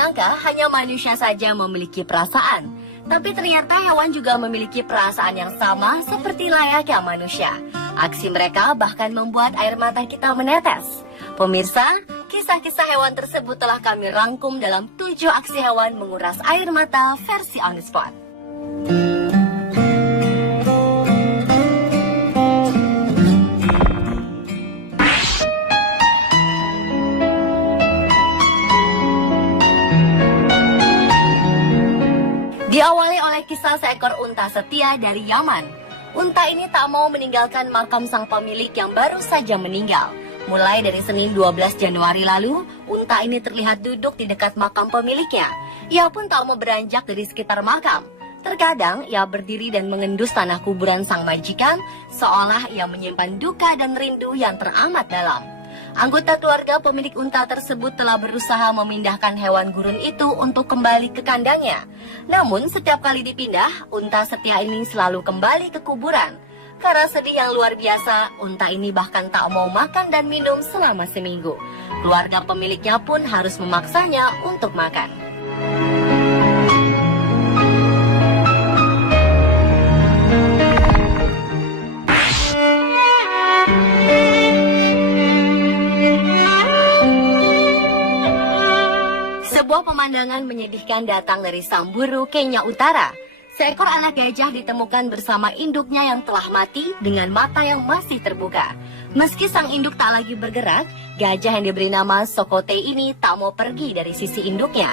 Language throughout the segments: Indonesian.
menyangka hanya manusia saja memiliki perasaan, tapi ternyata hewan juga memiliki perasaan yang sama seperti layaknya manusia. Aksi mereka bahkan membuat air mata kita menetes. Pemirsa, kisah-kisah hewan tersebut telah kami rangkum dalam 7 aksi hewan menguras air mata versi on the spot. Diawali oleh kisah seekor unta setia dari Yaman. Unta ini tak mau meninggalkan makam sang pemilik yang baru saja meninggal. Mulai dari Senin 12 Januari lalu, unta ini terlihat duduk di dekat makam pemiliknya. Ia pun tak mau beranjak dari sekitar makam. Terkadang ia berdiri dan mengendus tanah kuburan sang majikan, seolah ia menyimpan duka dan rindu yang teramat dalam. Anggota keluarga pemilik unta tersebut telah berusaha memindahkan hewan gurun itu untuk kembali ke kandangnya. Namun setiap kali dipindah, unta setia ini selalu kembali ke kuburan. Karena sedih yang luar biasa, unta ini bahkan tak mau makan dan minum selama seminggu. Keluarga pemiliknya pun harus memaksanya untuk makan. Sebuah pemandangan menyedihkan datang dari Samburu, Kenya Utara. Seekor anak gajah ditemukan bersama induknya yang telah mati dengan mata yang masih terbuka. Meski sang induk tak lagi bergerak, gajah yang diberi nama Sokote ini tak mau pergi dari sisi induknya.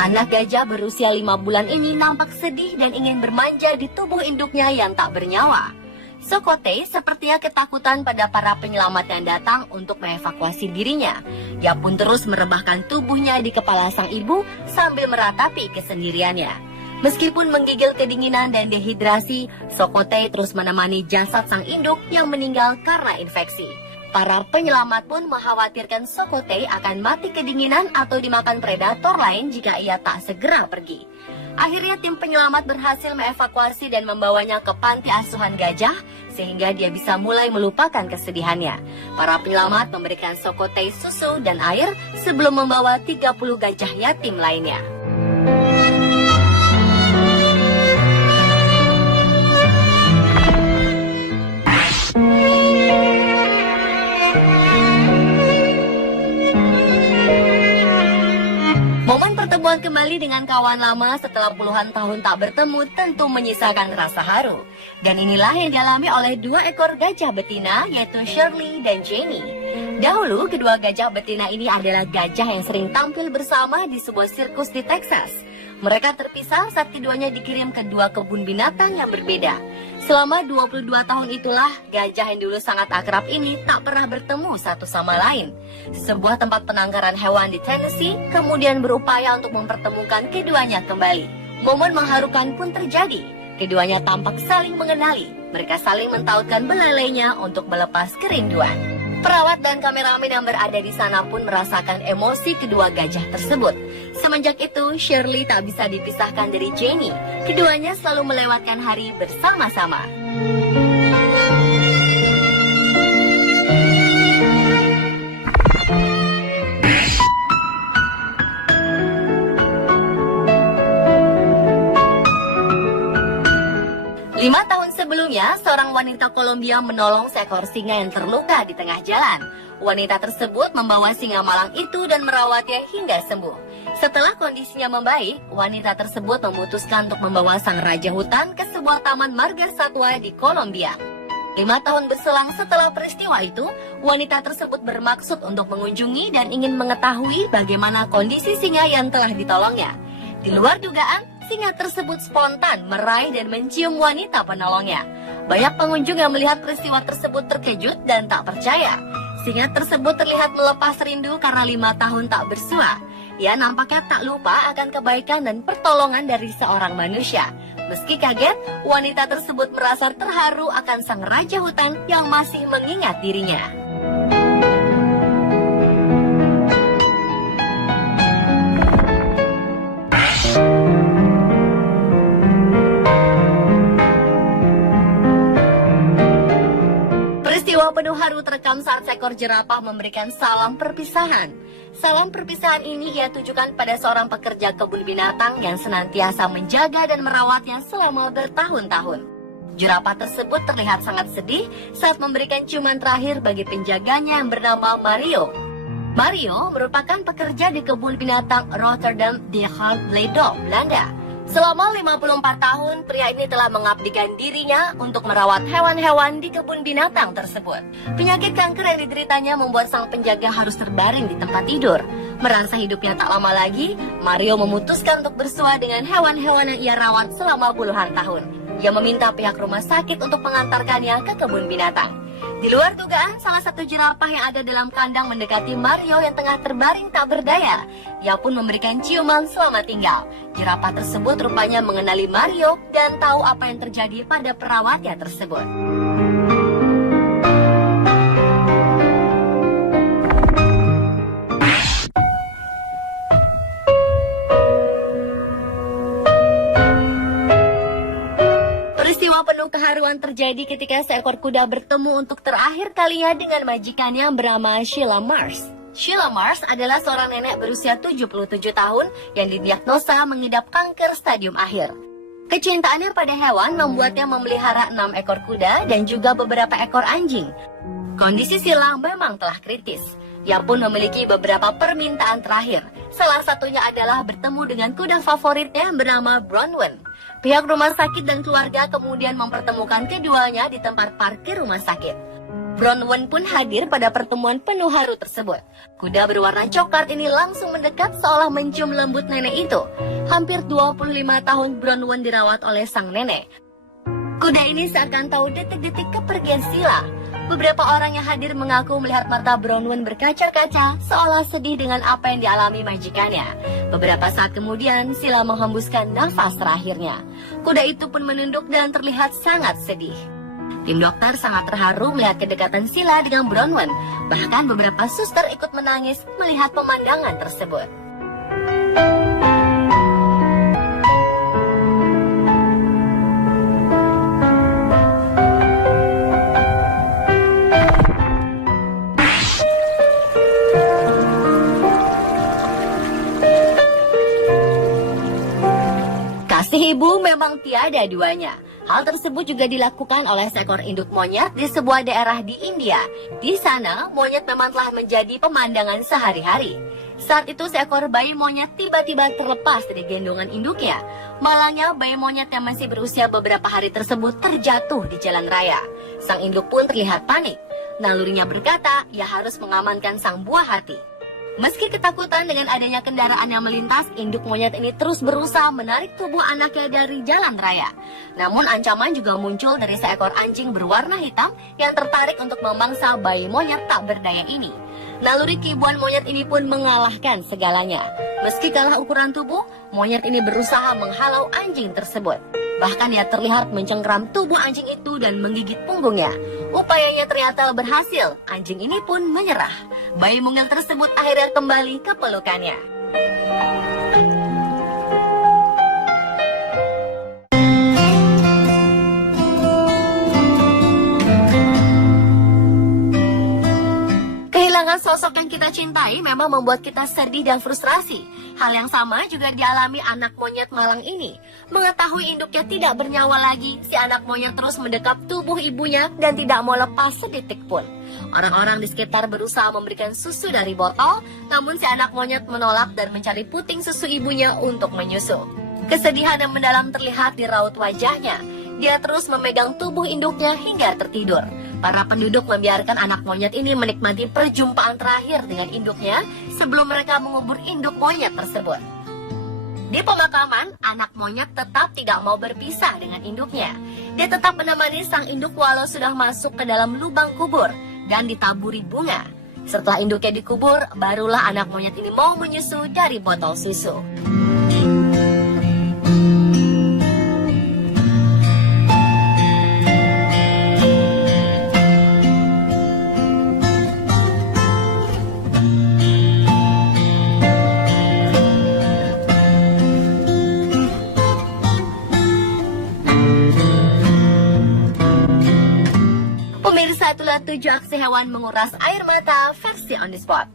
Anak gajah berusia 5 bulan ini nampak sedih dan ingin bermanja di tubuh induknya yang tak bernyawa. Sokote sepertinya ketakutan pada para penyelamat yang datang untuk mengevakuasi dirinya. Dia pun terus merebahkan tubuhnya di kepala sang ibu sambil meratapi kesendiriannya. Meskipun menggigil kedinginan dan dehidrasi, Sokote terus menemani jasad sang induk yang meninggal karena infeksi. Para penyelamat pun mengkhawatirkan Sokote akan mati kedinginan atau dimakan predator lain jika ia tak segera pergi. Akhirnya tim penyelamat berhasil mengevakuasi dan membawanya ke panti asuhan gajah sehingga dia bisa mulai melupakan kesedihannya. Para penyelamat memberikan Sokote susu dan air sebelum membawa 30 gajah yatim lainnya. Momen pertemuan kembali dengan kawan lama setelah puluhan tahun tak bertemu tentu menyisakan rasa haru. Dan inilah yang dialami oleh 2 ekor gajah betina yaitu Shirley dan Jenny. Dahulu kedua gajah betina ini adalah gajah yang sering tampil bersama di sebuah sirkus di Texas. Mereka terpisah saat keduanya dikirim ke 2 kebun binatang yang berbeda. Selama 22 tahun itulah, gajah yang dulu sangat akrab ini tak pernah bertemu satu sama lain. Sebuah tempat penangkaran hewan di Tennessee kemudian berupaya untuk mempertemukan keduanya kembali. Momen mengharukan pun terjadi. Keduanya tampak saling mengenali. Mereka saling mentautkan belalainya untuk melepas kerinduan. Perawat dan kameramen yang berada di sana pun merasakan emosi kedua gajah tersebut. Semenjak itu, Shirley tak bisa dipisahkan dari Jenny. Keduanya selalu melewatkan hari bersama-sama. Lima tahun sebelumnya, seorang wanita Kolombia menolong seekor singa yang terluka di tengah jalan. Wanita tersebut membawa singa malang itu dan merawatnya hingga sembuh. Setelah kondisinya membaik, wanita tersebut memutuskan untuk membawa sang raja hutan ke sebuah taman marga satwa di Kolombia. 5 tahun berselang setelah peristiwa itu, wanita tersebut bermaksud untuk mengunjungi dan ingin mengetahui bagaimana kondisi singa yang telah ditolongnya. Di luar dugaan, singa tersebut spontan meraih dan mencium wanita penolongnya. Banyak pengunjung yang melihat peristiwa tersebut terkejut dan tak percaya. Singa tersebut terlihat melepas rindu karena 5 tahun tak bersua. Ia nampaknya tak lupa akan kebaikan dan pertolongan dari seorang manusia. Meski kaget, wanita tersebut merasa terharu akan sang raja hutan yang masih mengingat dirinya. Peristiwa penuh haru terekam saat seekor jerapah memberikan salam perpisahan. Salam perpisahan ini ia tujukan pada seorang pekerja kebun binatang yang senantiasa menjaga dan merawatnya selama bertahun-tahun. Jerapah tersebut terlihat sangat sedih saat memberikan ciuman terakhir bagi penjaganya yang bernama Mario. Mario merupakan pekerja di kebun binatang Rotterdam di Haarlem, Belanda. Selama 54 tahun, pria ini telah mengabdikan dirinya untuk merawat hewan-hewan di kebun binatang tersebut. Penyakit kanker yang dideritanya membuat sang penjaga harus terbaring di tempat tidur. Merasa hidupnya tak lama lagi, Mario memutuskan untuk bersua dengan hewan-hewan yang ia rawat selama puluhan tahun. Ia meminta pihak rumah sakit untuk mengantarkannya ke kebun binatang. Di luar dugaan, salah satu jerapah yang ada dalam kandang mendekati Mario yang tengah terbaring tak berdaya. Ia pun memberikan ciuman selamat tinggal. Jerapah tersebut rupanya mengenali Mario dan tahu apa yang terjadi pada perawatnya tersebut. Peristiwa penuh keharuan terjadi ketika seekor kuda bertemu untuk terakhir kalinya dengan majikannya yang bernama Sheila Mars. Sheila Mars adalah seorang nenek berusia 77 tahun yang didiagnosa mengidap kanker stadium akhir. Kecintaannya pada hewan membuatnya memelihara 6 ekor kuda dan juga beberapa ekor anjing. Kondisi Sheila memang telah kritis. Ia pun memiliki beberapa permintaan terakhir. Salah satunya adalah bertemu dengan kuda favoritnya yang bernama Bronwyn. Pihak rumah sakit dan keluarga kemudian mempertemukan keduanya di tempat parkir rumah sakit. Bronwyn pun hadir pada pertemuan penuh haru tersebut. Kuda berwarna coklat ini langsung mendekat seolah mencium lembut nenek itu. Hampir 25 tahun Bronwyn dirawat oleh sang nenek. Kuda ini seakan tahu detik-detik kepergian Sheila. Beberapa orang yang hadir mengaku melihat mata Bronwyn berkaca-kaca seolah sedih dengan apa yang dialami majikannya. Beberapa saat kemudian Sheila menghembuskan nafas terakhirnya. Kuda itu pun menunduk dan terlihat sangat sedih. Tim dokter sangat terharu melihat kedekatan Sheila dengan Bronwyn. Bahkan beberapa suster ikut menangis melihat pemandangan tersebut. Kasih ibu memang tiada duanya. Hal tersebut juga dilakukan oleh seekor induk monyet di sebuah daerah di India. Di sana, monyet memang telah menjadi pemandangan sehari-hari. Saat itu seekor bayi monyet tiba-tiba terlepas dari gendongan induknya. Malangnya bayi monyet yang masih berusia beberapa hari tersebut terjatuh di jalan raya. Sang induk pun terlihat panik. Nalurinya berkata, ia harus mengamankan sang buah hati. Meski ketakutan dengan adanya kendaraan yang melintas, induk monyet ini terus berusaha menarik tubuh anaknya dari jalan raya. Namun ancaman juga muncul dari seekor anjing berwarna hitam yang tertarik untuk memangsa bayi monyet tak berdaya ini. Naluri keibuan monyet ini pun mengalahkan segalanya. Meski kalah ukuran tubuh, monyet ini berusaha menghalau anjing tersebut. Bahkan ia terlihat mencengkram tubuh anjing itu dan menggigit punggungnya. Upayanya ternyata berhasil, anjing ini pun menyerah. Bayi mungil tersebut akhirnya kembali ke pelukannya. Kehilangan sosok yang kita cintai memang membuat kita sedih dan frustrasi. Hal yang sama juga dialami anak monyet malang ini. Mengetahui induknya tidak bernyawa lagi, si anak monyet terus mendekap tubuh ibunya dan tidak mau lepas sedetik pun. Orang-orang di sekitar berusaha memberikan susu dari botol, namun si anak monyet menolak dan mencari puting susu ibunya untuk menyusu. Kesedihan yang mendalam terlihat di raut wajahnya. Dia terus memegang tubuh induknya hingga tertidur. Para penduduk membiarkan anak monyet ini menikmati perjumpaan terakhir dengan induknya sebelum mereka mengubur induk monyet tersebut. Di pemakaman, anak monyet tetap tidak mau berpisah dengan induknya. Dia tetap menemani sang induk walau sudah masuk ke dalam lubang kubur dan ditaburi bunga. Setelah induknya dikubur, barulah anak monyet ini mau menyusu dari botol susu. Pemirsa, itulah 7 aksi hewan menguras air mata versi on the spot.